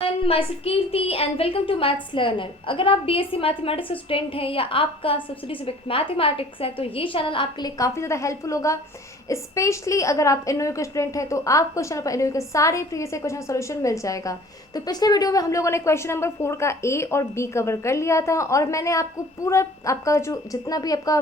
My self Kirti and welcome to maths learner. अगर आप BSc mathematics student हैं या आपका सब्सिडी सब्जेक्ट मैथमेटिक्स है तो ये चैनल आपके लिए काफ़ी ज़्यादा हेल्पफुल होगा। स्पेशली अगर आप एनओयू के स्टूडेंट हैं तो आपको चैनल पर एनओयू के सारे प्रीवियस क्वेश्चन सोल्यूशन मिल जाएगा। तो पिछले वीडियो में हम लोगों ने क्वेश्चन नंबर 4 का ए और बी कवर कर लिया था और मैंने आपको पूरा आपका जो जितना भी आपका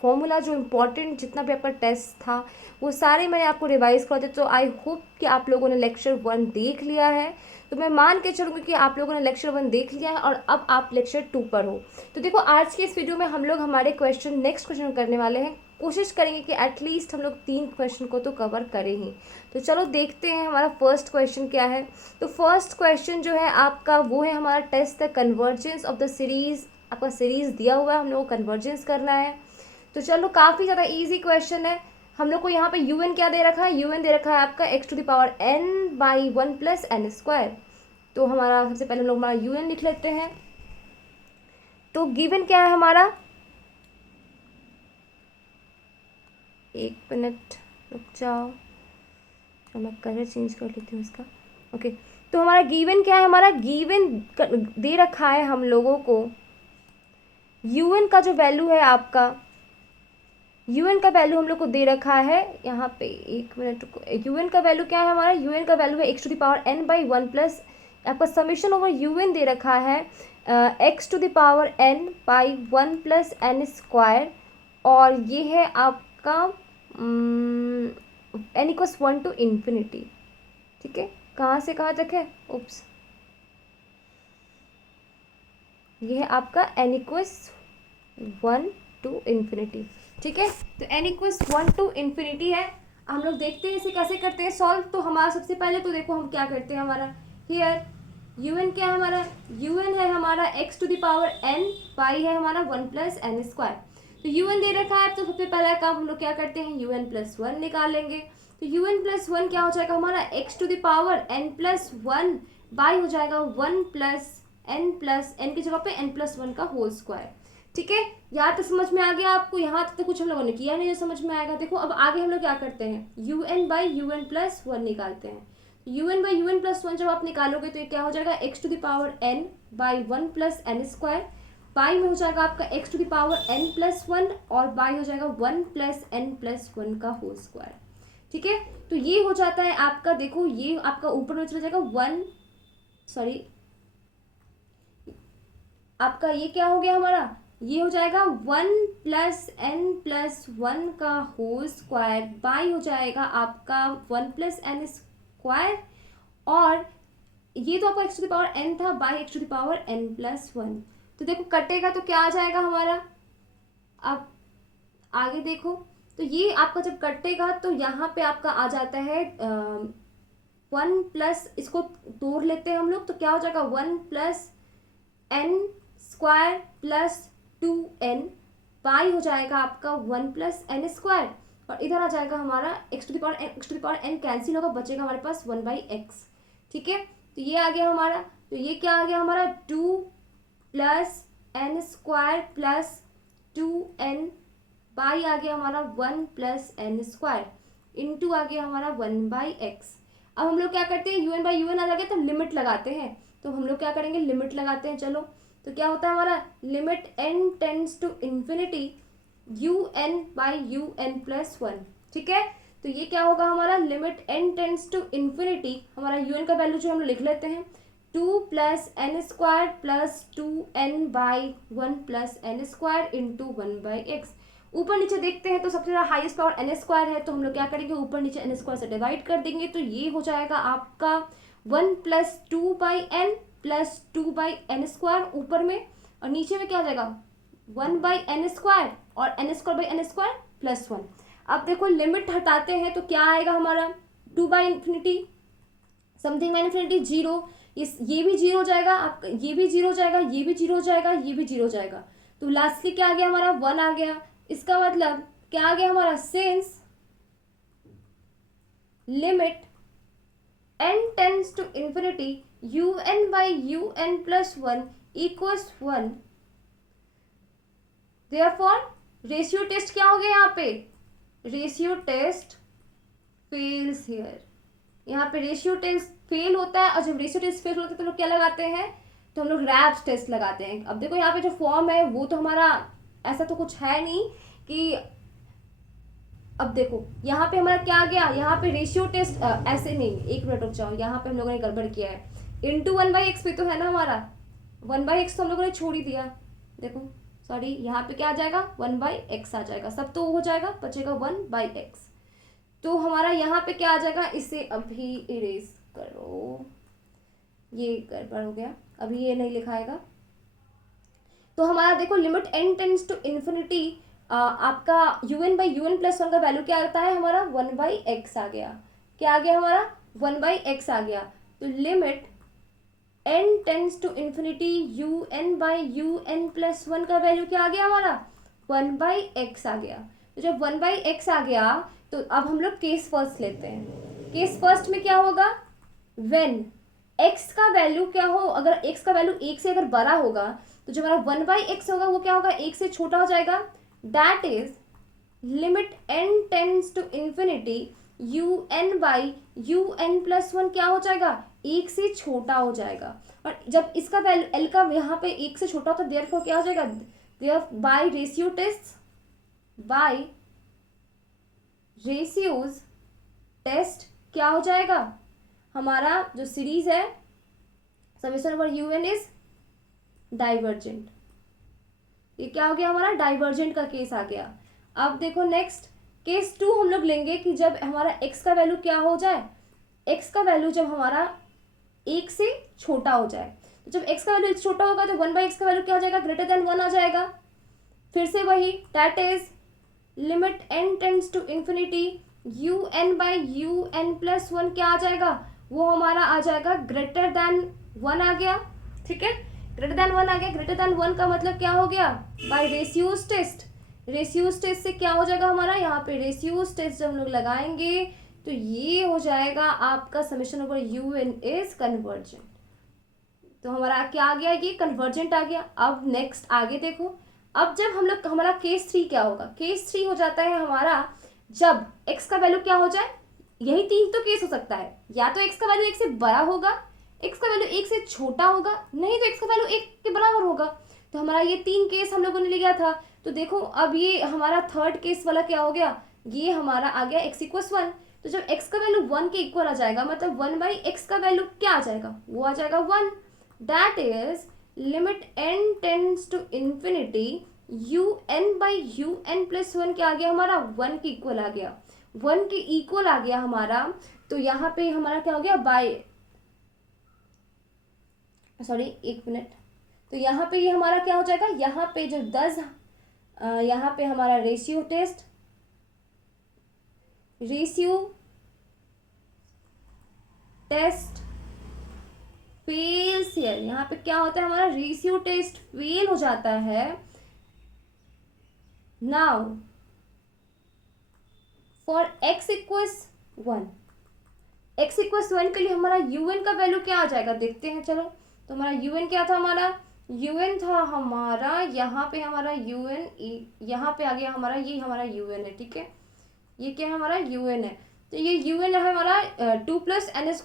फॉर्मूला जो इम्पोर्टेंट जितना भी आपका टेस्ट था वो सारे मैंने आपको रिवाइज करवा दिए। तो आई होप कि आप लोगों ने लेक्चर 1 देख लिया है। तो मैं मान के चलूँगी कि आप लोगों ने लेक्चर 1 देख लिया है और अब आप लेक्चर 2 पर हो। तो देखो आज के इस वीडियो में हम लोग हमारे नेक्स्ट क्वेश्चन करने वाले हैं। कोशिश करेंगे कि एटलीस्ट हम लोग 3 क्वेश्चन को तो कवर करें ही। तो चलो देखते हैं हमारा फर्स्ट क्वेश्चन क्या है। तो फर्स्ट क्वेश्चन जो है आपका वो है हमारा test the convergence of the series. आपका सीरीज दिया हुआ है, हम लोग को कन्वर्जेंस करना है। तो चलो काफ़ी ज़्यादा इजी क्वेश्चन है। हम लोग को यहाँ पे un क्या दे रखा है, un दे रखा है आपका x to the power n by 1 plus n square. तो हमारा सबसे पहले हम लोग हमारा un लिख लेते हैं। तो गिवन क्या है हमारा, एक मिनट रुक जाओ, तो मैं कलर चेंज कर लेती हूँ इसका। ओके, तो हमारा गिवन क्या है, हमारा गिवन दे रखा है हम लोगों को un का जो वैल्यू है आपका, un का वैल्यू हम लोग को दे रखा है यहाँ पे, एक मिनट रुको। un का वैल्यू क्या है हमारा, un का वैल्यू है x to the power n by 1 plus आपका समीशन ओवर un दे रखा है x to the power n by 1 plus n square. और ये है आपका n इक्वस 1 टू इन्फिनिटी। ठीक है, कहाँ से कहाँ तक है, उप्स, ये है आपका n इक्वस 1 टू इन्फिनिटी। ठीक है, तो n इक्वस 1 टू इन्फिनिटी है। हम लोग देखते हैं इसे कैसे करते हैं सॉल्व। तो हमारा सबसे पहले तो देखो हम क्या करते हैं, हमारा हियर un क्या है हमारा, un है हमारा x to the power n, by है हमारा 1 प्लस एन स्क्वायर। तो un दे रखा है तो सबसे पहला काम हम लोग क्या करते हैं, un प्लस 1 निकाल लेंगे। तो un प्लस 1 क्या हो जाएगा हमारा, x to the power n plus 1 by हो जाएगा 1 प्लस एन की जगह पे n प्लस 1 का होल स्क्वायर। ठीक है, यहाँ तक समझ में आ गया आपको, यहाँ तक तो कुछ हम लोगों ने किया नहीं जो समझ में आएगा। देखो अब आगे हम लोग क्या करते हैं, u n by u n plus 1 निकालते हैं। U n by u n plus 1 जब आप निकालोगे तो ये क्या हो जाएगा, x to the power n by 1 plus n square. By में हो जाएगा आपका x to the power n plus 1 और बाई हो जाएगा 1 प्लस एन प्लस 1 का होल स्क्वायर। ठीक है, तो ये हो जाता है आपका, देखो ये आपका ऊपर में चला जाएगा 1, सॉरी आपका ये क्या हो गया हमारा, ये हो जाएगा 1 प्लस एन प्लस 1 का होल स्क्वायर बाई हो जाएगा आपका 1 प्लस एन स्क्वायर। और ये तो आपका x to the power n था by x to the power n plus 1। तो देखो कटेगा तो क्या आ जाएगा हमारा, अब आगे देखो। तो ये आपका जब कटेगा तो यहाँ पे आपका आ जाता है 1 प्लस, इसको तोड़ लेते हैं हम लोग, तो क्या हो जाएगा 1 plus n square plus 2n by हो जाएगा आपका 1 प्लस एन स्क्वायर। और इधर आ जाएगा हमारा x to the power n cancel होगा, बचेगा हमारे पास 1 बाई एक्स। ठीक है, तो ये आ गया हमारा, तो ये क्या आ गया हमारा 2 plus n square plus 2n by आ गया हमारा 1 प्लस एन स्क्वायर इंटू आ गया हमारा 1 बाई एक्स। अब हम लोग क्या करते हैं, un बाई यू एन आ जाएगा तो लिमिट लगाते हैं। तो हम लोग क्या करेंगे, लिमिट लगाते हैं। चलो तो क्या होता है हमारा, limit n tends to infinity u n by u n plus 1। ठीक है, तो ये क्या होगा हमारा, limit n tends to infinity, हमारा यू एन का वैल्यू जो हम लोग लिख लेते हैं 2 plus n square plus 2n by 1 plus n square into 1 by x. ऊपर नीचे देखते हैं तो सबसे ज़्यादा हाईएस्ट पावर एन स्क्वायर है, तो हम लोग क्या करेंगे, ऊपर नीचे एन स्क्वायर से डिवाइड कर देंगे। तो ये हो जाएगा आपका 1 plus 2 by n plus 2 by n square ऊपर में, और नीचे में क्या आ जाएगा 1 बाई एन स्क्वायर और n square by n square plus 1। अब देखो लिमिट हटाते हैं तो क्या आएगा हमारा, 2 by infinity something by infinity 0, ये भी 0 हो जाएगा, आप ये भी 0 हो जाएगा, ये भी 0 हो जाएगा, ये भी 0 हो जाएगा। तो लास्टली क्या आ गया हमारा 1 आ गया। इसका मतलब क्या आ गया हमारा, since limit n tends to infinity u n by u n plus 1 equals 1, therefore ratio test क्या हो गया यहाँ पे, रेशियो टेस्ट फेल्स हियर, यहाँ पे रेशियो टेस्ट फेल होता है, और जब रेशियो टेस्ट फेल होता है तो लोग क्या लगाते हैं, तो हम लोग रैप्स टेस्ट लगाते हैं। अब देखो यहाँ पे जो फॉर्म है वो तो हमारा ऐसा तो कुछ है नहीं कि, अब देखो यहाँ पे हमारा क्या आ गया, यहाँ पे रेशियो टेस्ट ऐसे नहीं, एक मिनट रुक जाओ, यहाँ पे हम लोगों ने गड़बड़ किया है, इंटू 1/x पे तो है ना हमारा, 1/x तो हम लोगों ने छोड़ ही दिया, देखो सॉरी, यहाँ पे क्या आ जाएगा 1/x आ जाएगा, सब तो हो जाएगा, बचेगा 1/x। तो हमारा यहाँ पे क्या आ जाएगा, इसे अभी इरेज करो, ये गड़बड़ हो गया, अभी ये नहीं लिखाएगा। तो हमारा देखो limit n tends to infinity, आपका un/un+1 का वैल्यू क्या आता है हमारा 1/x आ गया, क्या आ गया हमारा 1/x आ गया। तो limit n tends to infinity un/un+1 का वैल्यू क्या आ गया हमारा 1/x आ गया। तो जब 1/x आ गया तो अब हम लोग केस फर्स्ट लेते हैं। केस फर्स्ट में क्या होगा, व्हेन x का वैल्यू क्या हो, अगर x का वैल्यू 1 से अगर बड़ा होगा तो जो हमारा 1/x होगा वो क्या होगा, 1 से छोटा हो जाएगा, that is limit n tends to infinity un/un+1 क्या हो जाएगा, 1 से छोटा हो जाएगा। और जब इसका वैल्यू l का यहाँ पे 1 से छोटा होता है, देयरफॉर क्या हो जाएगा, there by ratio test, by ratios test क्या हो जाएगा, हमारा जो सीरीज है summation over un is divergent. ये क्या हो गया हमारा, डाइवर्जेंट का केस आ गया। अब देखो नेक्स्ट केस 2 हम लोग लेंगे कि जब हमारा x का वैल्यू क्या हो जाए, x का वैल्यू जब हमारा 1 से छोटा हो जाए, तो जब x का वैल्यू छोटा होगा तो 1/x का वैल्यू क्या हो जाएगा, ग्रेटर देन 1 आ जाएगा। फिर से वही, that is limit n tends to infinity un/un+1 क्या आ जाएगा, वो हमारा आ जाएगा ग्रेटर देन 1 आ गया, ठीक है, ग्रेटर देन 1 आ गया। ग्रेटर देन 1 का मतलब क्या हो गया, by ratios test, ratios test से क्या हो जाएगा हमारा, यहाँ पे रेशियोज टेस्ट जब हम लोग लगाएंगे तो ये हो जाएगा आपका summation over un is convergent. तो हमारा क्या आ गया, ये कन्वर्जेंट आ गया। अब नेक्स्ट आगे देखो, अब जब हम लोग हमारा केस 3 क्या होगा, केस 3 हो जाता है हमारा जब x का वैल्यू क्या हो जाए, यही 3 तो केस हो सकता है, या तो x का वैल्यू 1 से बड़ा होगा, x का वैल्यू 1 से छोटा होगा, नहीं तो x का वैल्यू 1 के बराबर होगा। तो हमारा ये 3 केस हम लोगों ने लिया था। तो देखो अब ये हमारा थर्ड केस वाला क्या हो गया, ये हमारा आ गया x = 1। तो जब x का वैल्यू 1 के इक्वल आ जाएगा, मतलब 1/x का वैल्यू क्या आ जाएगा, वो आ जाएगा 1। That is limit n tends to infinity un/un+1 क्या आ गया हमारा 1 के इक्वल आ गया, 1 के इक्वल आ गया हमारा। तो यहाँ पे हमारा क्या हो गया, बाय सॉरी एक मिनट, तो यहाँ पे ये हमारा क्या हो जाएगा, यहाँ पे जो 10 यहाँ पे हमारा ratio test, ratio test fails here, यहाँ पे क्या होता है हमारा रेशियो टेस्ट फेल हो जाता है। नाउ फॉर x = 1, x = 1 के लिए हमारा un का वैल्यू क्या आ जाएगा, देखते हैं चलो। तो हमारा un क्या था, हमारा un था हमारा, यहाँ पे हमारा un, यहाँ पे आ गया हमारा, ये हमारा un है, ठीक है, ये क्या है हमारा un है। तो ये un है हमारा 2 + n² +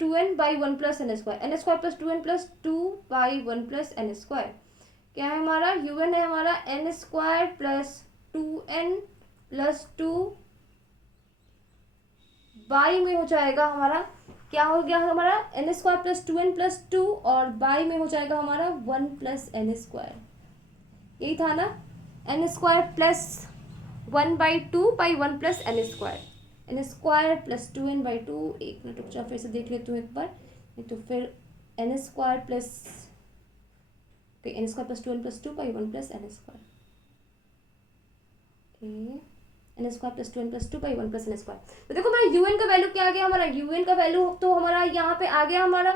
2n/1 + n², n² + 2n+2/1 + n², क्या है हमारा un है हमारा n² + 2n + 2 बाई में हो जाएगा हमारा, क्या हो गया हमारा n² + 2n + 2, और बाई में हो जाएगा हमारा 1 + n², यही था ना, n² + 1/2/1 + n², n² + 2n/2, एक मिनट रुक जाओ फिर से देख लेती हूँ एक बार, तो फिर n² + n² + 2n + 2/1 + n², n² + 2n + 2/1 + n²। तो देखो हमारा un का वैल्यू क्या आ गया, हमारा un का वैल्यू तो हमारा यहाँ पे आ गया हमारा।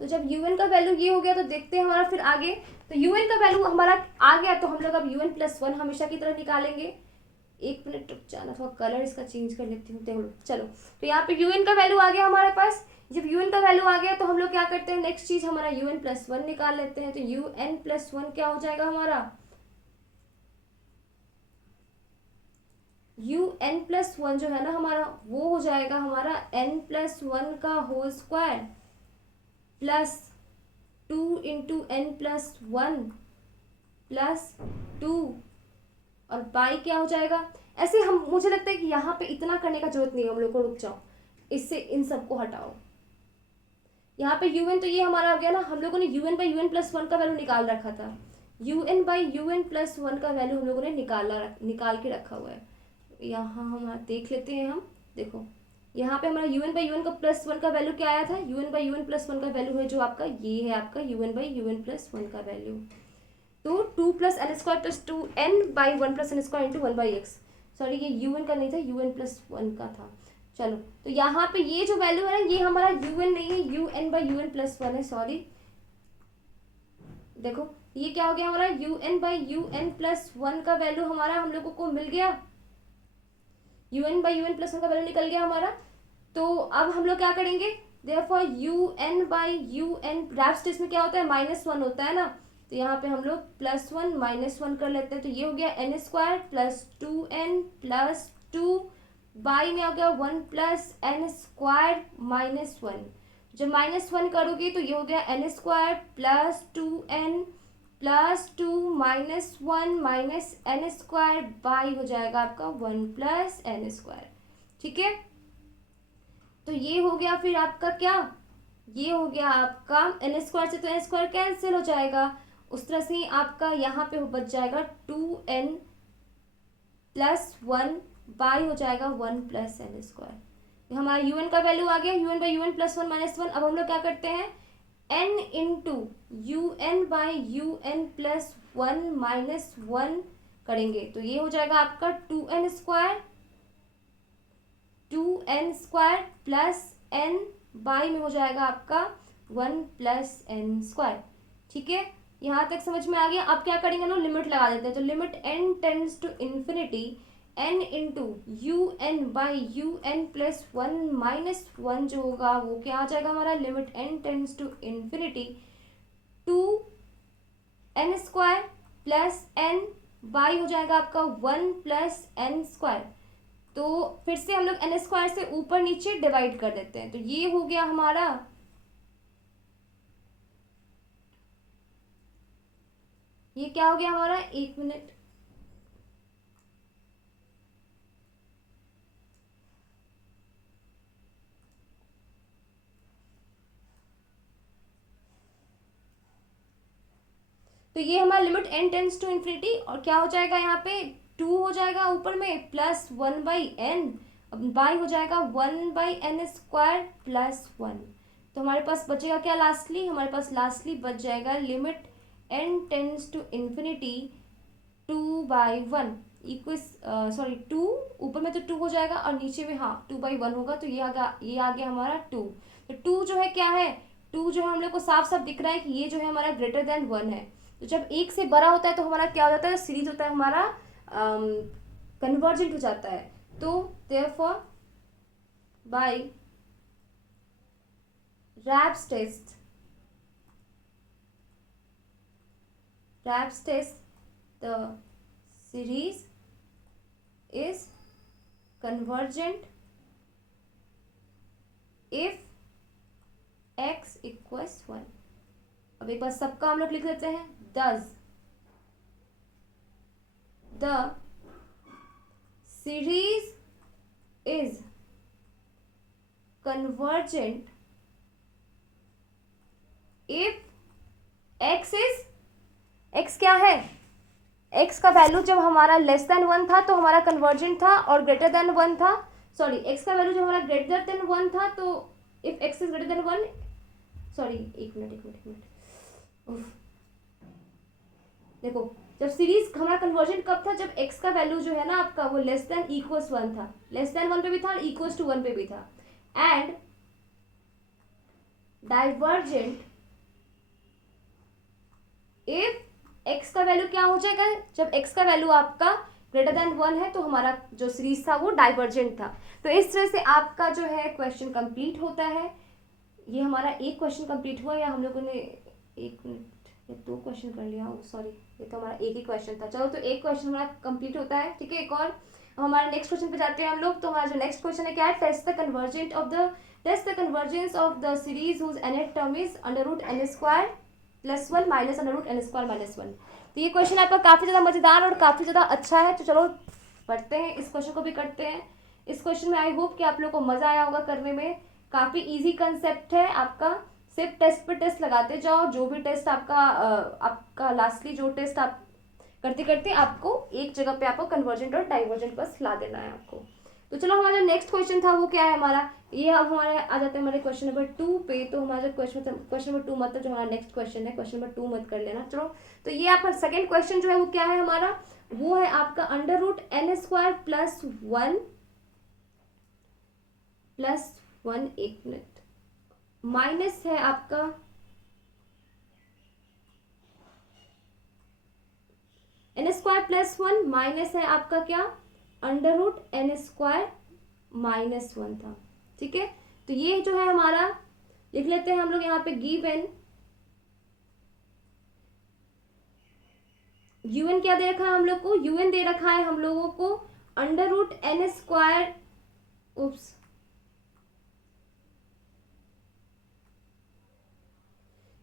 तो जब un का वैल्यू ये हो गया तो देखते हैं हमारा फिर आगे। तो un का वैल्यू हमारा आ गया, तो हम लोग अब un+1 हमेशा की तरह निकालेंगे। एक मिनट रुक जाना, थोड़ा कलर इसका चेंज कर लेती हूँ, देखो चलो। तो यहाँ पे un का वैल्यू आ गया हमारे पास। जब un का वैल्यू आ गया तो हम लोग क्या करते हैं, नेक्स्ट चीज हमारा un+1 निकाल लेते हैं। तो un+1 क्या हो जाएगा हमारा, un+1 जो है ना हमारा, वो हो जाएगा हमारा n+1 का whole square plus 2 × n+1 plus 2, और बाई क्या हो जाएगा। ऐसे हम, मुझे लगता है कि यहाँ पे इतना करने का जरूरत नहीं है हम लोग को, रुक जाओ, इससे इन सबको हटाओ। यहाँ पे un तो ये हमारा हो गया ना, हम लोगों ने un/un+1 का वैल्यू निकाल रखा था, un/un+1 का वैल्यू हम लोगों ने निकाल के रखा हुआ है। यहाँ हम देख लेते हैं, हम देखो यहाँ पे हमारा un/un का +1 का वैल्यू क्या आया था, un/un+1 का वैल्यू है जो आपका ये है, आपका un/un+1 का वैल्यू। तो 2 + n² + 2n/1 + n² × 1/x, sorry ये un का नहीं था, un+1 का था। चलो, तो यहाँ पे ये जो वैल्यू है ना, ये हमारा un नहीं है, un/un+1 है, सॉरी। देखो ये क्या हो गया हमारा, un/un+1 का वैल्यू हमारा हम लोगों को मिल गया, un/un+1 का वैल्यू निकल गया हमारा। तो अब हम लोग क्या करेंगे, देयरफॉर un/un रैप्स टेस्ट में क्या होता है, -1 होता है ना, तो यहाँ पे हम लोग +1 -1 कर लेते हैं, तो ये हो गया n² + 2n + 2 बाई में आ गया 1 + n² - 1। जब -1 करोगे तो ये हो गया n² + 2n + 2 - 1 - n² बाई हो जाएगा आपका 1 + n²। ठीक है, तो ये हो गया फिर आपका क्या, ये हो गया आपका n² से तो n² कैंसिल हो जाएगा, उस तरह से आपका यहाँ पे बच जाएगा 2n + 1 बाई हो जाएगा 1 + n²। हमारा un का वैल्यू आ गया, un/un+1 - 1। अब हम लोग क्या करते हैं, n × un/un+1 - 1 करेंगे, तो ये हो जाएगा आपका 2n² प्लस n बाई में हो जाएगा आपका 1 + n²। ठीक है, यहाँ तक समझ में आ गया। अब क्या करेंगे ना, लिमिट लगा देते हैं, तो limit n tends to infinity n × un/un+1 - 1 जो होगा वो क्या आ जाएगा हमारा, limit n tends to infinity 2n² plus n by हो जाएगा आपका 1 + n²। तो फिर से हम लोग n² से ऊपर नीचे डिवाइड कर देते हैं, तो ये हो गया हमारा, ये क्या हो गया हमारा, 1 मिनट, तो ये हमारा limit n tends to infinity, और क्या हो जाएगा यहाँ पे 2 हो जाएगा ऊपर में प्लस 1/n, बाई हो जाएगा 1/n² प्लस 1। तो हमारे पास बचेगा क्या लास्टली, हमारे पास लास्टली बच जाएगा limit n tends to infinity 2/1 equals, sorry 2 ऊपर में तो 2 हो जाएगा और नीचे में हाँ 2/1 होगा, तो ये आ गया हमारा 2। तो 2 जो है क्या है, 2 जो है हम लोग को साफ साफ दिख रहा है कि ये जो है हमारा ग्रेटर देन 1 है। तो जब 1 से बड़ा होता है तो हमारा क्या हो जाता है, सीरीज होता है हमारा कन्वर्जेंट हो जाता है। तो therefore by Raabe's test the series is convergent if x = 1। अब एक बार सबका हम लोग लिख देते हैं, does the series is convergent if x क्या है, x का वैल्यू जब हमारा लेस देन 1 था तो हमारा कन्वर्जेंट था, और ग्रेटर देन 1 था, सॉरी x का वैल्यू जब हमारा ग्रेटर देन 1 था, तो if x is greater than 1, sorry एक मिनट देखो, जब सीरीज हमारा कन्वर्जेंट कब था, जब x का वैल्यू जो है ना आपका वो लेस देन इक्वल्स 1 था, लेस देन 1 पे भी था और इक्वल्स टू 1 पे भी था। एंड डाइवर्जेंट इफ x का वैल्यू क्या हो जाएगा, जब x का वैल्यू आपका ग्रेटर देन 1 है तो हमारा जो सीरीज था वो डाइवर्जेंट था। तो इस तरह से आपका जो है क्वेश्चन कंप्लीट होता है। ये हमारा एक क्वेश्चन कंप्लीट हुआ, या हम लोगों ने 1 मिनट या 2 क्वेश्चन कर लिया, सॉरी ये तो हमारा एक ही क्वेश्चन था। चलो, तो एक क्वेश्चन हमारा कंप्लीट होता है। ठीक है, एक और हमारे नेक्स्ट क्वेश्चन पे जाते हैं हम लोग। तो हमारा जो नेक्स्ट क्वेश्चन है क्या है, test the convergent of the series whose nth term is √n² + 1 minus √n² - 1। तो ये क्वेश्चन आपका काफ़ी ज़्यादा मज़ेदार और काफ़ी ज़्यादा अच्छा है। तो चलो पढ़ते हैं, इस क्वेश्चन को भी करते हैं। इस क्वेश्चन में आई होप कि आप लोग को मज़ा आया होगा करने में। काफ़ी ईजी कंसेप्ट है आपका, सिर्फ टेस्ट पे टेस्ट लगाते जाओ। जो भी टेस्ट आपका लास्टली जो टेस्ट आप करते करते आपको एक जगह पे आपको कन्वर्जेंट और डाइवर्जेंट बस ला देना है आपको। तो चलो हमारा जो नेक्स्ट क्वेश्चन था वो क्या है हमारा, ये अब हमारे आ जाते हैं हमारे क्वेश्चन नंबर 2 पे। तो हमारा जो क्वेश्चन नंबर 2 मतलब जो हमारा नेक्स्ट क्वेश्चन है, क्वेश्चन नंबर 2 मत कर लेना। चलो तो ये आपका सेकंड क्वेश्चन जो है वो क्या है हमारा, वो है आपका √n² + 1 एक मिनट माइनस है आपका n² + 1 माइनस है आपका क्या, √n² - 1 था। ठीक है, तो ये जो है हमारा लिख लेते हैं हम लोग यहाँ पे गिवन un क्या दे रखा है हम लोग को, un दे रखा है हम लोगों को √n², उप्स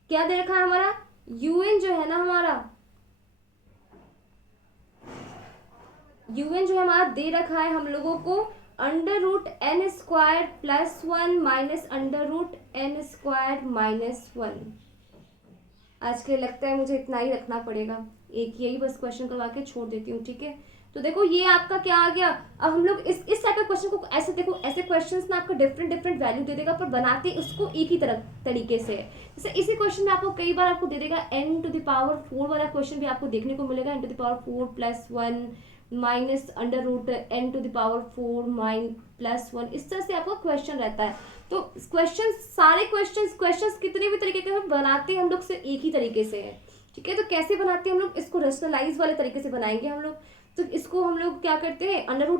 क्या दे रखा है हमारा, un जो है ना हमारा, un जो है हमारा दे रखा है हम लोगों को √n² + 1 माइनस √n² - 1। आज के लिए लगता है मुझे इतना ही रखना पड़ेगा, एक यही बस क्वेश्चन करवा के छोड़ देती हूँ। ठीक है, तो देखो ये आपका क्या आ गया। अब हम लोग इस टाइप के क्वेश्चन को ऐसे देखो, ऐसे क्वेश्चंस ना आपको डिफरेंट डिफरेंट वैल्यू दे देगा, पर बनाते उसको एक ही तरह तरीके से। जैसे इसी क्वेश्चन में आपको कई बार आपको दे देगा n⁴ वाला क्वेश्चन भी आपको देखने को मिलेगा, n⁴ + 1 माइनस √n⁴ +1, इस तरह से आपका क्वेश्चन रहता है। तो क्वेश्चन सारे क्वेश्चंस कितने भी तरीके के बनाते हैं हम लोग से एक ही तरीके से है। ठीक है, तो कैसे बनाते हैं हम लोग इसको, रेशनलाइज वाले तरीके से बनाएंगे हम लोग। तो इसको हम लोग क्या करते हैं, √n² +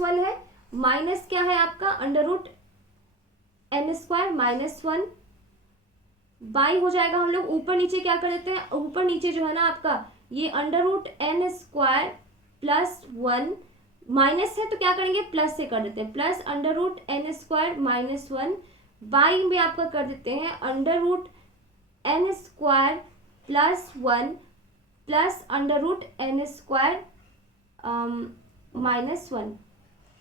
1 है, माइनस क्या है आपका √n² - 1 बाई हो जाएगा। हम लोग ऊपर नीचे क्या कर देते हैं, ऊपर नीचे जो है ना आपका ये √n² + 1 माइनस है तो क्या करेंगे प्लस से कर देते हैं, प्लस √n² - 1 बाई में आपका कर देते हैं √n² + 1 प्लस √n² - 1।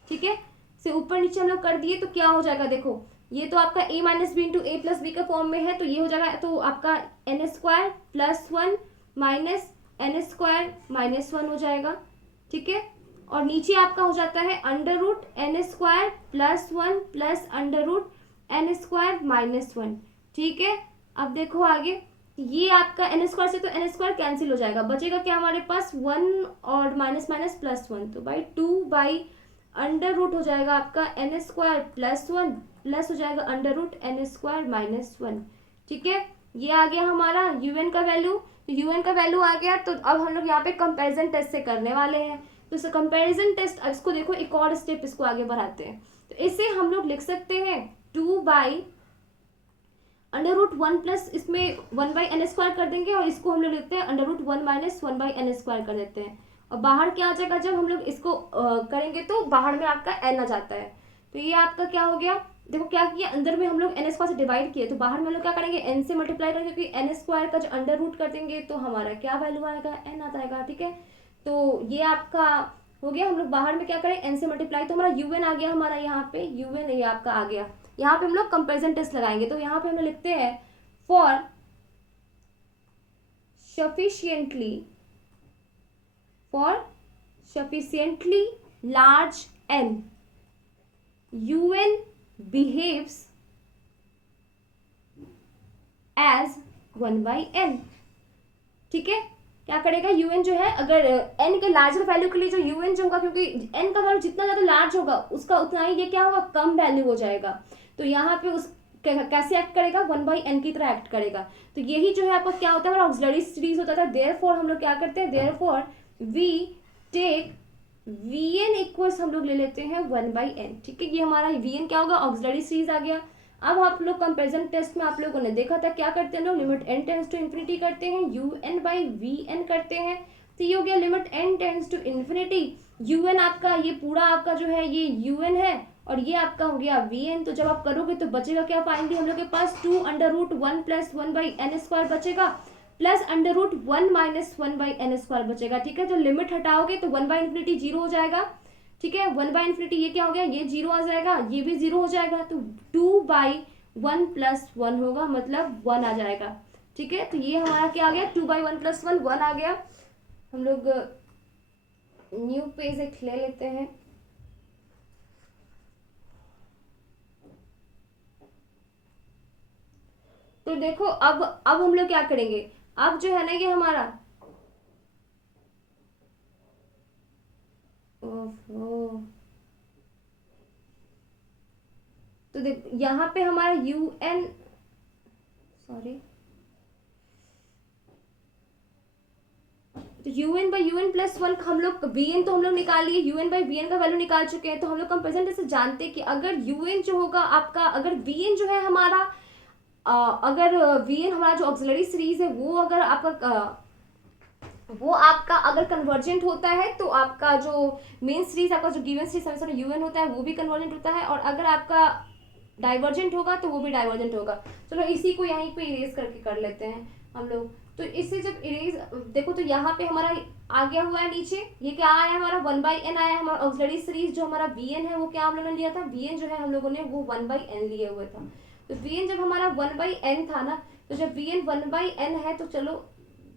ठीक है, से ऊपर नीचे हम लोग कर दिए तो क्या हो जाएगा, देखो ये तो आपका a - b × a + b का फॉर्म में है, तो ये हो जाएगा तो आपका n² + 1 माइनस n² - 1 हो जाएगा। ठीक है, और नीचे आपका हो जाता है √n² + 1 प्लस √n² - 1। ठीक है, अब देखो आगे, ये आपका n² से तो n² कैंसिल हो जाएगा, बचेगा क्या हमारे पास 1 और माइनस माइनस +1, तो बाई 2 √ हो जाएगा आपका n² + 1 प्लस हो जाएगा √n² - 1। ठीक है, ये आ गया हमारा un का वैल्यू। तो un का वैल्यू आ गया, तो अब हम लोग यहाँ पे कंपैरिजन टेस्ट से करने वाले हैं। तो इस कंपैरिजन टेस्ट, इसको देखो एक और स्टेप इसको आगे बढ़ाते हैं। तो इसे हम लोग लिख सकते हैं 2 √1 प्लस इसमें 1/n² कर देंगे, और इसको हम लोग लिखते हैं √1 - 1/n² कर देते हैं। और बाहर क्या आ जाएगा, जब हम लोग इसको करेंगे तो बाहर में आपका n आ जाता है। तो ये आपका क्या हो गया, देखो क्या किया, अंदर में हम लोग n² से डिवाइड किए, तो बाहर में हम लोग क्या करेंगे n से मल्टीप्लाई करेंगे, क्योंकि n² का जो √ कर देंगे तो हमारा क्या वैल्यू आएगा, n आ जाएगा। ठीक है, तो ये आपका हो गया। हम लोग बाहर में क्या करें, n से मल्टीप्लाई, तो हमारा un आ गया, हमारा यहाँ पे un ये आपका आ गया। यहाँ पे हम लोग कंपेरिजन टेस्ट लगाएंगे, तो यहाँ पे हम लोग लिखते हैं for sufficiently large n un behaves as 1/n। ठीक है, क्या करेगा un जो है, अगर n के लार्जर वैल्यू के लिए जो un जो होगा, क्योंकि n का वैल्यू जितना ज्यादा लार्ज होगा उसका उतना ही ये क्या होगा, कम वैल्यू हो जाएगा। तो यहाँ पे उस कैसे एक्ट करेगा, 1/n की तरह एक्ट करेगा। तो यही जो है आपका क्या होता है, हमारा ऑक्सिलरी सीरीज होता था। देयरफॉर हम लोग क्या करते हैं, therefore we take vn equals हम लोग ले लेते हैं 1/n। ठीक है, ये हमारा vn क्या होगा, ऑक्सिलरी सीरीज आ गया। अब आप लोग कंपेरिजन टेस्ट में आप लोगों ने देखा था क्या करते हैं लोग, limit n tends to infinity करते हैं, un/vn करते हैं। तो ये हो गया limit n tends to infinity, un आपका ये पूरा आपका जो है ये un है और ये आपका हो गया vn। तो जब आप करोगे तो बचेगा क्या फाइनली हम लोग के पास 2√1 + 1/n² बचेगा प्लस √1 - 1/n² बचेगा। ठीक है, तो लिमिट हटाओगे तो 1/∞ 0 हो जाएगा। ठीक है, 1/∞ ये क्या हो गया, ये 0 आ जाएगा, ये भी 0 हो जाएगा, तो 2/1 + 1 होगा, मतलब 1 आ जाएगा। ठीक है, तो ये हमारा क्या आ गया, 2/1 + 1 1 आ गया। हम लोग न्यू पेज एक ले लेते हैं। तो देखो अब हम लोग क्या करेंगे, अब जो है ना ये हमारा ओहो, तो देख यहाँ पे हमारा un, सॉरी, तो un/un + 1 हम लोग vn तो हम लोग निकाल लिए, un/vn का वैल्यू निकाल चुके हैं। तो हम लोग कंपेरिजन से जानते हैं कि अगर un जो होगा आपका, अगर vn जो है हमारा अगर vn हमारा जो ऑक्सिलरी सीरीज है वो अगर आपका अगर कन्वर्जेंट होता है तो आपका जो मेन सीरीज आपका जो गिवन सीरीज समीकरण un होता है वो भी कन्वर्जेंट होता है, और अगर आपका डाइवर्जेंट होगा तो वो भी डाइवर्जेंट होगा। चलो इसी को यहीं पे इरेज करके कर लेते हैं हम लोग। तो इससे जब इरेज देखो तो यहाँ पे हमारा आ गया हुआ है नीचे, ये क्या आया हमारा 1/n आया है। हमारा ऑक्सिलरी सीरीज जो हमारा vn है वो क्या हम लोगों ने लिया था, vn जो है हम लोगों ने वो 1/n लिए हुए था। तो vn जब हमारा 1/n था ना, तो जब vn 1/n है तो चलो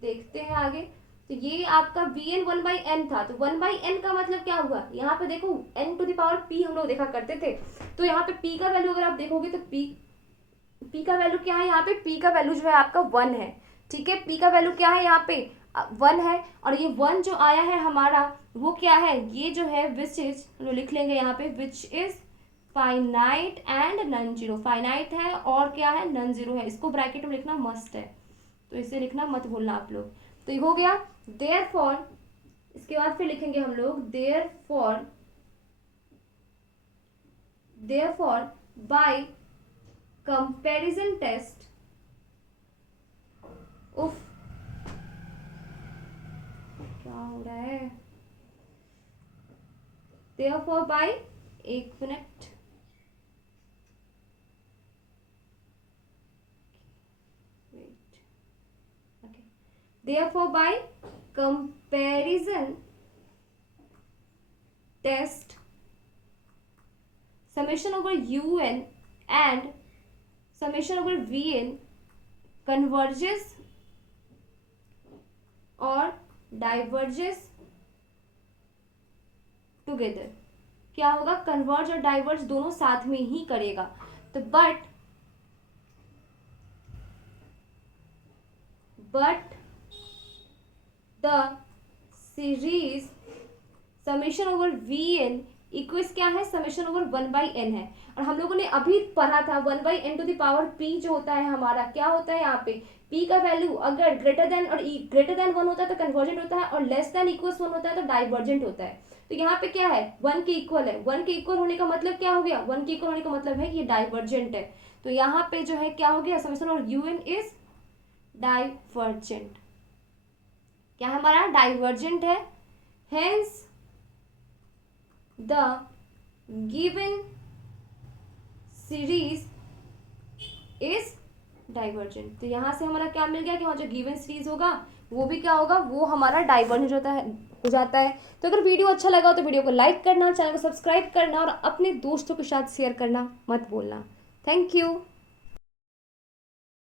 देखते हैं आगे। तो ये आपका vn 1/n था, तो 1/n का मतलब क्या हुआ, यहाँ पे देखो n⁻p हम लोग देखा करते थे। तो यहाँ पे p का वैल्यू अगर आप देखोगे तो p का वैल्यू क्या है, यहाँ पे p का वैल्यू जो है आपका 1 है। ठीक है, p का वैल्यू क्या है यहाँ पे 1 है, और ये 1 जो आया है हमारा वो क्या है, ये जो है विच इज, हम लोग लिख लेंगे यहाँ पे which is finite and non zero. Finite है और क्या है, नॉन जीरो है। इसको ब्रैकेट में लिखना मस्ट है, तो इसे लिखना मत भूलना आप लोग। तो ये हो गया देयरफॉर, इसके बाद फिर लिखेंगे हम लोग देयरफॉर बाय कंपैरिजन टेस्ट, उफ क्या हो रहा है, देयरफॉर बाय, एक minute, therefore by comparison test summation over un and summation over vn converges और diverges together। क्या होगा, कन्वर्ज और डाइवर्ज दोनों साथ में ही करेगा। तो but the series summation over vn equals क्या है, समेशन ओवर 1/n है। और हम लोगों ने अभी पढ़ा था 1/n⁻p जो होता है हमारा, क्या होता है यहाँ पे p का वैल्यू अगर ग्रेटर देन 1 होता है तो कन्वर्जेंट होता है, और लेस देन इक्वल्स 1 होता है तो डाइवर्जेंट होता है। तो यहाँ पे क्या है, 1 के इक्वल है, 1 के इक्वल होने का मतलब क्या हो गया, 1 के इक्वल होने का मतलब है कि ये डाइवर्जेंट है। तो यहाँ पे जो है क्या हो गया, summation over un is divergent, क्या हमारा डाइवर्जेंट है, hence the given series is divergent. तो यहाँ से हमारा क्या मिल गया कि वहाँ जो गिवन सीरीज होगा वो भी क्या होगा, वो हमारा डाइवर्जेंट हो जाता है। तो अगर वीडियो अच्छा लगा हो तो वीडियो को लाइक करना, चैनल को सब्सक्राइब करना और अपने दोस्तों के साथ शेयर करना मत भूलना। Thank you.